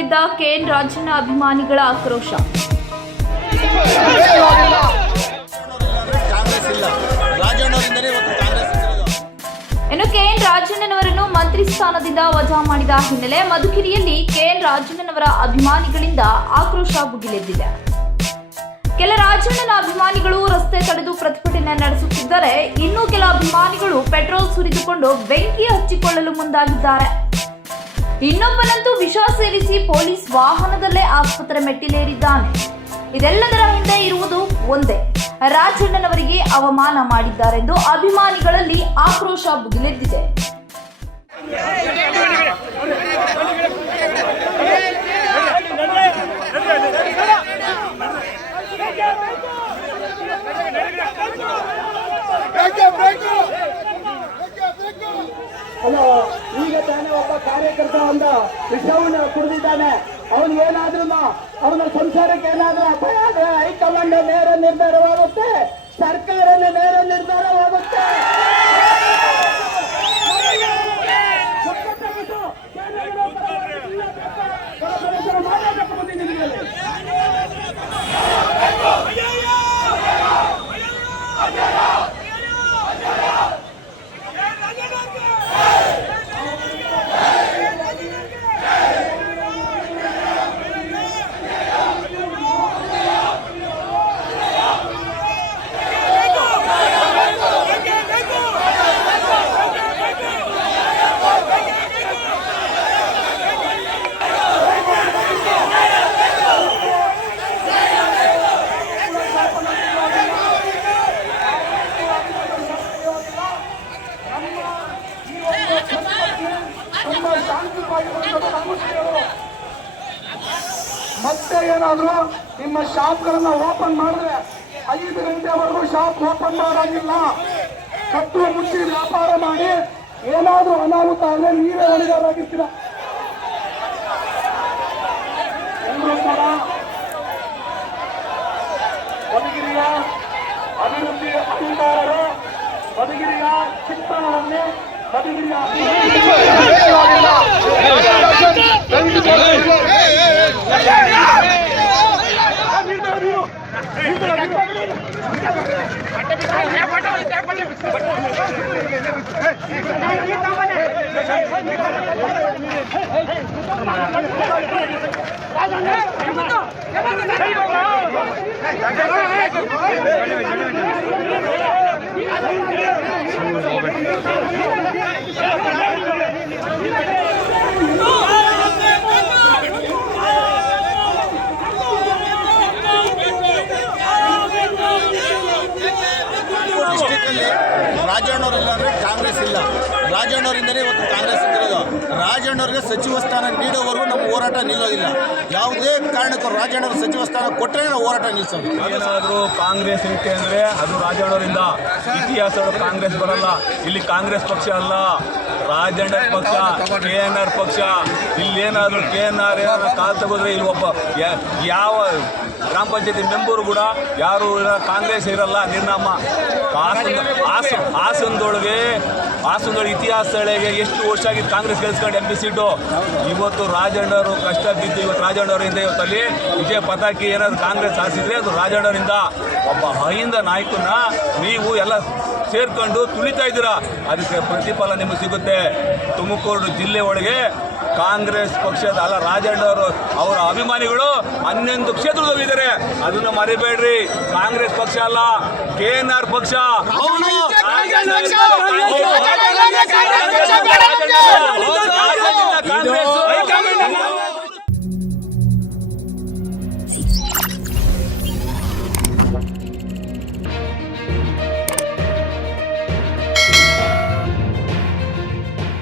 ಭುಗಿಲಿದ್ದ K N Rajanna ಅಭಿಮಾನಿಗಳ ಆಕ್ರೋಶ. ಇನ್ನು ಕೆಎನ್ ರಾಜಣ್ಣನವರನ್ನು ಮಂತ್ರಿ ಸ್ಥಾನದಿಂದ ವಜಾ ಮಾಡಿದ ಹಿನ್ನೆಲೆ ಮಧುಗಿರಿಯಲ್ಲಿ ಕೆಎನ್ ರಾಜಣ್ಣನವರ ಅಭಿಮಾನಿಗಳಿಂದ ಆಕ್ರೋಶ ಭುಗಿಲೆದ್ದಿದೆ ಕೆಲ ರಾಜಣ್ಣನ ಅಭಿಮಾನಿಗಳು ರಸ್ತೆ ತಡೆದು ಪ್ರತಿಭಟನೆ ನಡೆಸುತ್ತಿದ್ದರೆ ಇನ್ನು ಕೆಲ ಅಭಿಮಾನಿಗಳು ಪೆಟ್ರೋಲ್ ಸುರಿದುಕೊಂಡು ಬೆಂಕಿ ಹಚ್ಚಿಕೊಳ್ಳಲು ಮುಂದಾಗಿದ್ದಾರೆ ಇನ್ನೊಬ್ಬನಂತೂ ವಿಷ ಸೇವಿಸಿ ಪೊಲೀಸ್ ವಾಹನದಲ್ಲೇ ಆಸ್ಪತ್ರೆ ಮೆಟ್ಟಿಲೇರಿದ್ದಾನೆ. ಇದೆಲ್ಲದರ ಹಿಂದೆ ಇರುವುದು ಒಂದೇ. ರಾಜಣ್ಣನವರಿಗೆ ಅವಮಾನ ಮಾಡಿದ್ದಾರೆಂದು ಅಭಿಮಾನಿಗಳಲ್ಲಿ ಆಕ್ರೋಶ ಬುಗಿಲೆದ್ದಿದೆ. Hello. ಒಬ್ಬ ಕಾರ್ಯಕರ್ತ ಒಂದು ವಿಷವನ್ನ ಕುಡಿದಿದ್ದಾನೆ. ಅವ್ನ ಏನಾದ್ರೂ ಅವನ ಸಂಸಾರಕ್ಕೆ ಏನಾದ್ರೂ ಅಪಾಯ ಆದ್ರೆ ಹೈಕಮಾಂಡ್ ನೇರ ನಿರ್ಧಾರವಾಗುತ್ತೆ. ಸರ್ಕಾರನ ನೇರ ನಿರ್ಧಾರವಾಗುತ್ತೆ ನಮ್ಮ ಶಾಂತಿಯುತವಾದ ಸಮಸ್ಯೆಗಳು ಮತ್ತೆ ಏನಾದರೂ ನಿಮ್ಮ ಶಾಪ್ಗಳನ್ನ ಓಪನ್ ಮಾಡಿದ್ರೆ ಐದು ಗಂಟೆವರೆಗೂ ಶಾಪ್ ಓಪನ್ ಮಾಡೋಂಗಿಲ್ಲ. ಕಟ್ಟು ಮುಚ್ಚಿ ವ್ಯಾಪಾರ ಮಾಡಿ ಏನಾದ್ರೂ ಅನಾಹುತ ಆದ್ರೆ ನೀವೇ ಹೊಣೆಗಾರಾಗಿರ್ತೀರ ಎಲ್ಲರೂ ಕೂಡ ಮಧುಗಿರಿಯ ಅಭಿವೃದ್ಧಿ ಅಧಿಕಾರರು ಬದಗಿರಿಯ ಚಿತ್ರಣವನ್ನೇ Hey, ಡಿಸ್ಟಿಕ್ ಅಲ್ಲಿ ರಾಜಣ್ಣವರಿಲ್ಲ ಅಂದ್ರೆ ಕಾಂಗ್ರೆಸ್ ಇಲ್ಲ. ರಾಜಣ್ಣವರಿಂದಲೇ ಇವತ್ತು ಕಾಂಗ್ರೆಸ್ ಇದ್ದಿರೋದು ರಾಜಣ್ಣವ್ರಿಗೆ ಸಚಿವ ಸ್ಥಾನ ನೀಡೋವರೆಗೂ ನಮ್ಮ ಹೋರಾಟ ನಿಲ್ಲೋದಿಲ್ಲ. ಯಾವುದೇ ಕಾರಣಕ್ಕೂ ರಾಜಣ್ಣವ್ರ ಸಚಿವ ಸ್ಥಾನ ಕೊಟ್ಟರೆ ನಾವು ಹೋರಾಟ ನಿಲ್ಲಿಸೋದು. ಏನಾದರೂ ಕಾಂಗ್ರೆಸ್ ಇರುತ್ತೆ ಅಂದರೆ ಅದು ರಾಜಣ್ಣವರಿಂದ ಇತಿಹಾಸ ಕಾಂಗ್ರೆಸ್ ಬರಲ್ಲ. ಇಲ್ಲಿ ಕಾಂಗ್ರೆಸ್ ಪಕ್ಷ ಅಲ್ಲ. ರಾಜಣ್ಣ ಪಕ್ಷ, ಕೆ ಎನ್ ಆರ್ ಪಕ್ಷ. ಇಲ್ಲೇನಾದರೂ ಕೆ ಎನ್ ಆರ್ ಏನಾದರೂ ಕಾಲ್ ತಗೋದ್ರೆ ಇಲ್ಲಿ ಒಬ್ಬ ಯಾವ ಗ್ರಾಮ ಪಂಚಾಯತಿ ಮೆಂಬರು ಕೂಡ ಯಾರು ಕಾಂಗ್ರೆಸ್ ಇರಲ್ಲ ನಿರ್ನಾಮ. ಹಾಸನ ಹಾಸನ ಹಾಸನದೊಳಗೆ ಹಾಸನದೊಳಗೆ ಇತಿಹಾಸಗಳಿಗೆ ಎಷ್ಟು ವರ್ಷ ಆಗಿತ್ತು ಕಾಂಗ್ರೆಸ್ ಗೆಲ್ಸ್ಕೊಂಡು ಎಂ ಪಿ ಸೀಟು? ಇವತ್ತು ರಾಜಣ್ಣವರು ಕಷ್ಟ ಬಿದ್ದು ಇವತ್ತು ರಾಜಣ್ಣವರಿಂದ ಇವತ್ತಲ್ಲಿ ವಿಜಯ ಪತಾಕಿ ಏನಾದ್ರು ಕಾಂಗ್ರೆಸ್ ಹಾರಿಸಿದ್ರೆ ಅದು ರಾಜಣ್ಣವರಿಂದ. ಒಬ್ಬ ಅಹಿಂದ ನಾಯಕನ ನೀವು ಎಲ್ಲ ಸೇರ್ಕೊಂಡು ತುಳಿತಾ ಇದ್ದೀರಾ? ಅದಕ್ಕೆ ಪ್ರತಿಫಲ ನಿಮಗೆ ಸಿಗುತ್ತೆ. ತುಮಕೂರು ಜಿಲ್ಲೆ ಒಳಗೆ ಕಾಂಗ್ರೆಸ್ ಪಕ್ಷದ ಅಲ್ಲ ರಾಜಣ್ಣವರು ಅವರ ಅಭಿಮಾನಿಗಳು ಹನ್ನೊಂದು ಕ್ಷೇತ್ರದಲ್ಲಿದ್ದಾರೆ ಅದನ್ನು ಮರಿಬೇಡ್ರಿ ಕಾಂಗ್ರೆಸ್ ಪಕ್ಷ ಅಲ್ಲ ಕೆ ಎನ್ ಆರ್ ಪಕ್ಷ ಕಾಂಗ್ರೆಸ್